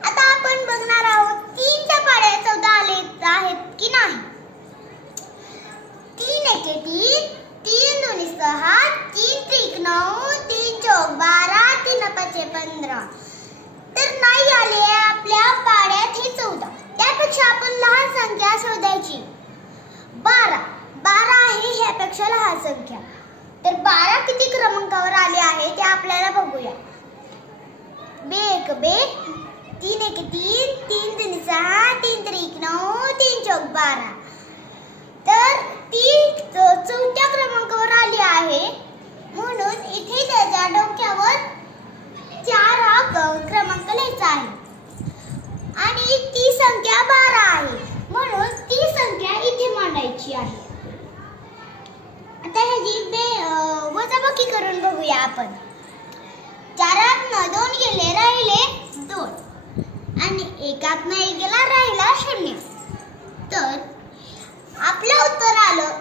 आता आपण बघणार आहोत 3 च्या पाड्या 14 आले आहेत की नाही। 3 एके 3, 3 दोन्ही 6, 3 त्रिक 9, 3 चौक 12, 3 पाचे 15। तर नाही आले आपल्या पाड्यात ही 14। त्यापेक्षा आपण लहान संख्या शोधायची। 12 आहे ह्यापेक्षा लहान संख्या। तर 12 किती क्रमांकावर आले आहे ते आपल्याला बघूया। 3 एके 3, 3 दोन्ही 6, 3 त्रिक 9, 3 चौक 12। तर ती 4थ्या क्रमांकावर आली आहे, म्हणून इथे त्याच्या डोक्यावर 4 हा क्रमांक लिहायचा आहे आणि ती संख्या 12 आहे, म्हणून ती संख्या इथे मांडायची आहे। आता ह्याची वजाबाकी करून बघूया आपण। 4 2 गेले, राहिले 2 आणि 1 1 गेला, राहिला 0। तर आपलं उत्तर आलं